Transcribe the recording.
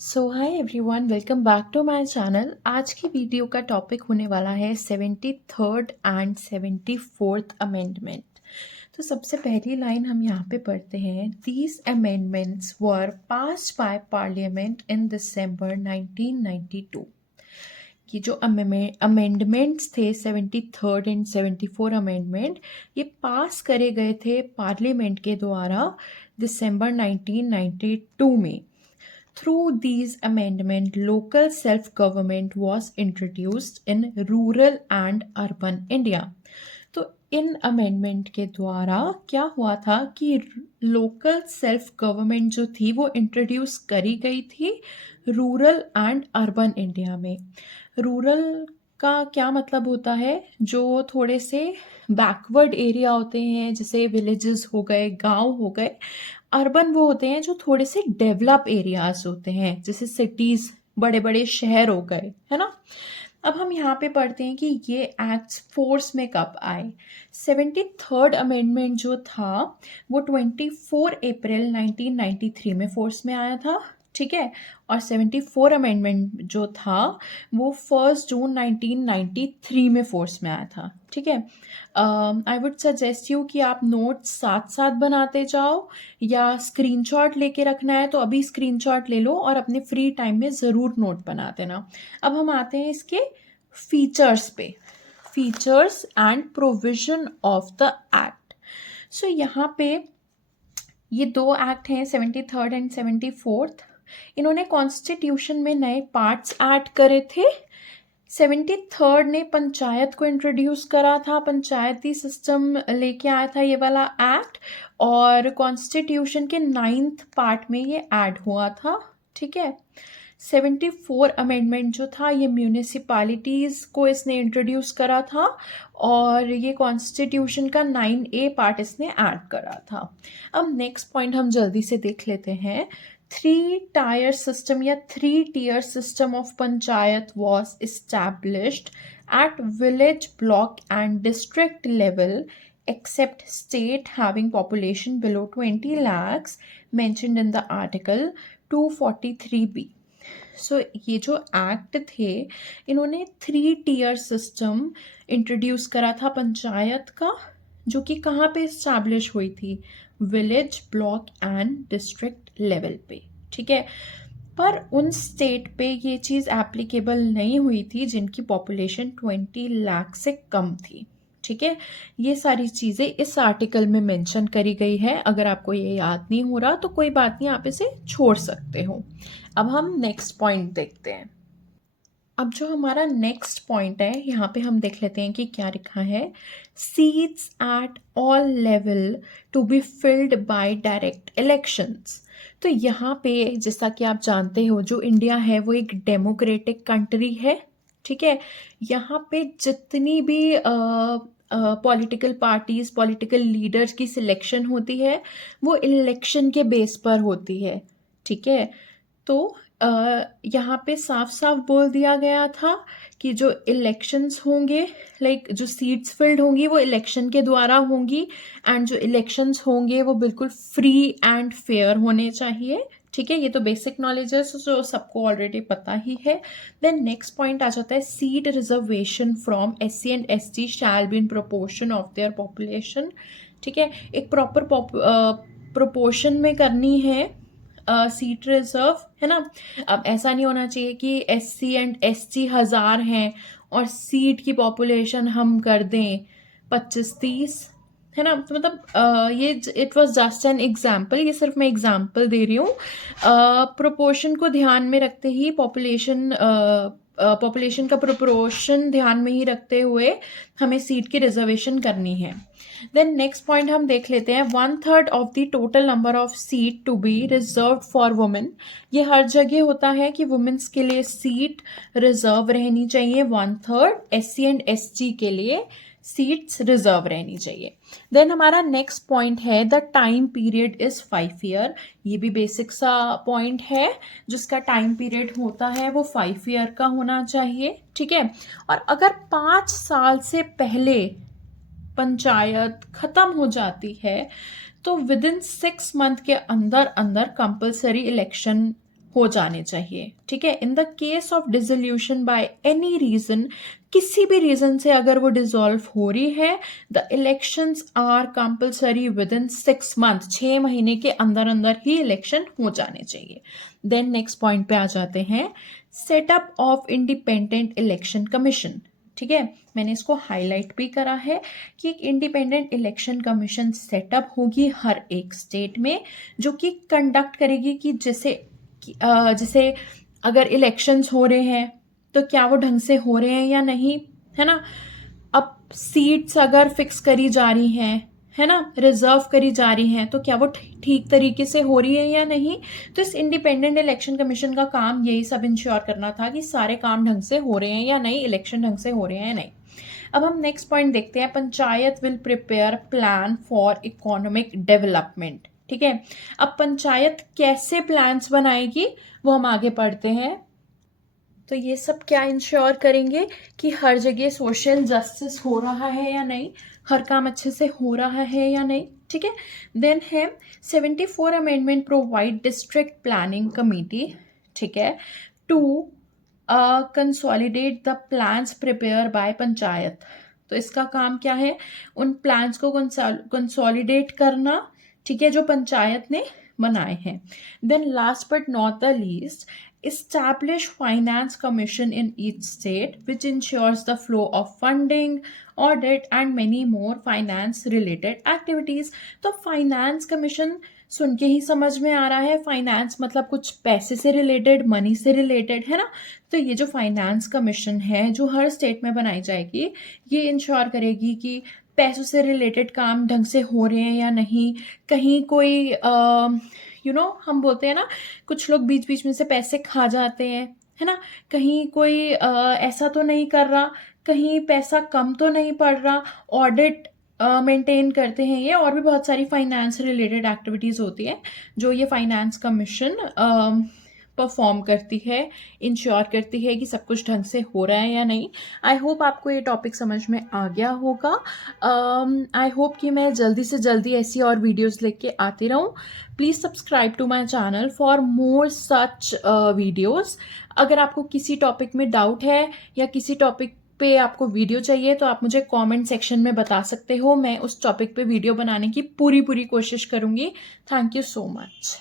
So hi everyone, welcome back to my channel. आज की video का टॉपिक होने वाला है 73rd एंड 74th अमेंडमेंट। तो सबसे पहली लाइन हम यहाँ पे पढ़ते हैं, these amendments were passed by parliament in December 1992। ये जो अमेंडमेंट्स थे 73rd एंड 74 अमेंडमेंट, ये पास करे गए थे पार्लियामेंट के द्वारा दिसंबर 1992 में। Through these amendments, local self-government was introduced in rural and urban India. तो इन अमेंडमेंट के द्वारा क्या हुआ था कि लोकल सेल्फ गवर्नमेंट जो थी वो इंट्रोड्यूस करी गई थी रूरल एंड अर्बन इंडिया में। रूरल का क्या मतलब होता है, जो थोड़े से बैकवर्ड एरिया होते हैं, जैसे विलेजेस हो गए, गांव हो गए। अर्बन वो होते हैं जो थोड़े से डेवलप एरियाज होते हैं, जैसे सिटीज, बड़े बड़े शहर हो गए, है ना। अब हम यहाँ पे पढ़ते हैं कि ये एक्ट्स फोर्स में कब आए। 73rd अमेंडमेंट जो था वो 24 अप्रैल 1993 में फोर्स में आया था, ठीक है। और 74 अमेंडमेंट जो था वो 1 जून 1993 में फोर्स में आया था, ठीक है। आई वुड सजेस्ट यू कि आप नोट्स साथ साथ बनाते जाओ, या स्क्रीनशॉट लेके रखना है तो अभी स्क्रीनशॉट ले लो और अपने फ्री टाइम में ज़रूर नोट बना देना। अब हम आते हैं इसके फीचर्स पे, features and provision of the act. So यहाँ पे ये दो एक्ट हैं, 73rd एंड 74th। इन्होंने कॉन्स्टिट्यूशन में नए पार्ट्स ऐड करे थे। 73rd ने पंचायत को इंट्रोड्यूस करा था, पंचायती सिस्टम लेके आया था ये वाला एक्ट, और कॉन्स्टिट्यूशन के 9th पार्ट में ये ऐड हुआ था, ठीक है। 74 अमेंडमेंट जो था ये म्यूनिसिपैलिटीज़ को इसने इंट्रोड्यूस करा था, और ये कॉन्स्टिट्यूशन का 9A पार्ट इसने ऐड करा था। अब नेक्स्ट पॉइंट हम जल्दी से देख लेते हैं। 3-tier system या 3-tier system of panchayat was established at village, block and district level, except state having population below 20 lakhs mentioned in the article 243B. सो ये जो एक्ट थे, इन्होंने 3-tier सिस्टम इंट्रोड्यूस करा था पंचायत का, जो कि कहाँ पे इस्टेब्लिश हुई थी, village, block and district level पे, ठीक है। पर उन स्टेट पे ये चीज़ एप्लीकेबल नहीं हुई थी जिनकी पॉपुलेशन 20 लाख से कम थी, ठीक है। ये सारी चीज़ें इस आर्टिकल में मेंशन करी गई है। अगर आपको ये याद नहीं हो रहा तो कोई बात नहीं, आप इसे छोड़ सकते हो। अब हम नेक्स्ट पॉइंट देखते हैं। अब जो हमारा नेक्स्ट पॉइंट है, यहाँ पे हम देख लेते हैं कि क्या लिखा है। Seats at all level to be filled by direct elections. तो यहाँ पे जैसा कि आप जानते हो, जो इंडिया है वो एक डेमोक्रेटिक कंट्री है, ठीक है। यहाँ पे जितनी भी पॉलिटिकल पार्टीज, पॉलिटिकल लीडर्स की सिलेक्शन होती है वो इलेक्शन के बेस पर होती है, ठीक है। तो यहाँ पे साफ साफ बोल दिया गया था कि जो इलेक्शंस होंगे, लाइक जो सीट्स फिल्ड होंगी वो इलेक्शन के द्वारा होंगी, एंड जो इलेक्शंस होंगे वो बिल्कुल फ्री एंड फेयर होने चाहिए, ठीक है। ये तो बेसिक नॉलेज है, जो सबको ऑलरेडी पता ही है। देन नेक्स्ट पॉइंट आ जाता है, seat reservation from SC and ST shall be in proportion of their population, ठीक है। एक प्रॉपर प्रोपोर्शन में करनी है सीट रिजर्व, है ना। अब ऐसा नहीं होना चाहिए कि SC एंड ST 1000 हैं और सीट की पॉपुलेशन हम कर दें 25-30, है ना। तो मतलब ये it was just an example, ये सिर्फ मैं एग्जाम्पल दे रही हूँ। प्रोपोर्शन को ध्यान में रखते ही, पॉपुलेशन का प्रोपोर्शन ध्यान में ही रखते हुए हमें सीट की रिजर्वेशन करनी है। देन नेक्स्ट पॉइंट हम देख लेते हैं, 1/3 of the total number of seat to be reserve for women. ये हर जगह होता है कि वुमेन्स के लिए सीट रिजर्व रहनी चाहिए, 1/3। SC एंड ST के लिए सीट्स रिजर्व रहनी चाहिए। देन हमारा नेक्स्ट पॉइंट है, the time period is 5 year. ये भी बेसिक सा पॉइंट है, जिसका टाइम पीरियड होता है वो 5 ईयर का होना चाहिए, ठीक है। और अगर 5 साल से पहले पंचायत खत्म हो जाती है तो विद इन 6 मंथ के अंदर अंदर कंपल्सरी इलेक्शन हो जाने चाहिए, ठीक है। In the case of dissolution by any reason, किसी भी रीजन से अगर वो डिसॉल्व हो रही है, the elections are compulsory within 6 month, 6 महीने के अंदर अंदर ही इलेक्शन हो जाने चाहिए। देन नेक्स्ट पॉइंट पे आ जाते हैं, setup of independent election commission, ठीक है। मैंने इसको हाईलाइट भी करा है कि एक इंडिपेंडेंट इलेक्शन कमीशन सेटअप होगी हर एक स्टेट में, जो कि कंडक्ट करेगी कि जैसे अगर इलेक्शंस हो रहे हैं तो क्या वो ढंग से हो रहे हैं या नहीं, है ना। अब सीट्स अगर फिक्स करी जा रही हैं, है ना, रिजर्व करी जा रही हैं, तो क्या वो ठीक तरीके से हो रही है या नहीं। तो इस इंडिपेंडेंट इलेक्शन कमीशन का काम यही सब इंश्योर करना था कि सारे काम ढंग से हो रहे हैं या नहीं, इलेक्शन ढंग से हो रहे हैं या नहीं। अब हम नेक्स्ट पॉइंट देखते हैं, panchayat will prepare plan for economic development, ठीक है। अब पंचायत कैसे प्लान्स बनाएगी वो हम आगे पढ़ते हैं। तो ये सब क्या इंश्योर करेंगे कि हर जगह सोशल जस्टिस हो रहा है या नहीं, हर काम अच्छे से हो रहा है या नहीं, ठीक है। देन है 74 amendment provide district planning committee, ठीक है, to consolidate the plans prepare by panchayat. तो इसका काम क्या है, उन प्लान्स को कंसोलिडेट करना, ठीक है, जो पंचायत ने बनाए हैं। Then last but not the least, establish finance commission in each state which ensures the flow of funding, audit and many more finance related activities। तो फाइनेंस कमीशन सुन के ही समझ में आ रहा है, फाइनेंस मतलब कुछ पैसे से रिलेटेड, मनी से रिलेटेड, है ना। तो ये जो फाइनेंस कमीशन है जो हर स्टेट में बनाई जाएगी, ये इंश्योर करेगी कि पैसों से रिलेटेड काम ढंग से हो रहे हैं या नहीं, कहीं कोई हम बोलते हैं ना, कुछ लोग बीच बीच में से पैसे खा जाते हैं, है ना, कहीं कोई ऐसा तो नहीं कर रहा, कहीं पैसा कम तो नहीं पड़ रहा, ऑडिट मेंटेन करते हैं ये, और भी बहुत सारी फाइनेंस रिलेटेड एक्टिविटीज़ होती है जो ये फाइनेंस कमीशन परफॉर्म करती है, इंश्योर करती है कि सब कुछ ढंग से हो रहा है या नहीं। आई होप आपको ये टॉपिक समझ में आ गया होगा। आई होप कि मैं जल्दी से जल्दी ऐसी और वीडियोस लेके आती रहूँ। Please subscribe to my channel for more such videos. अगर आपको किसी टॉपिक में डाउट है या किसी टॉपिक पे आपको वीडियो चाहिए तो आप मुझे कमेंट सेक्शन में बता सकते हो, मैं उस टॉपिक पे वीडियो बनाने की पूरी कोशिश करूँगी। Thank you so much.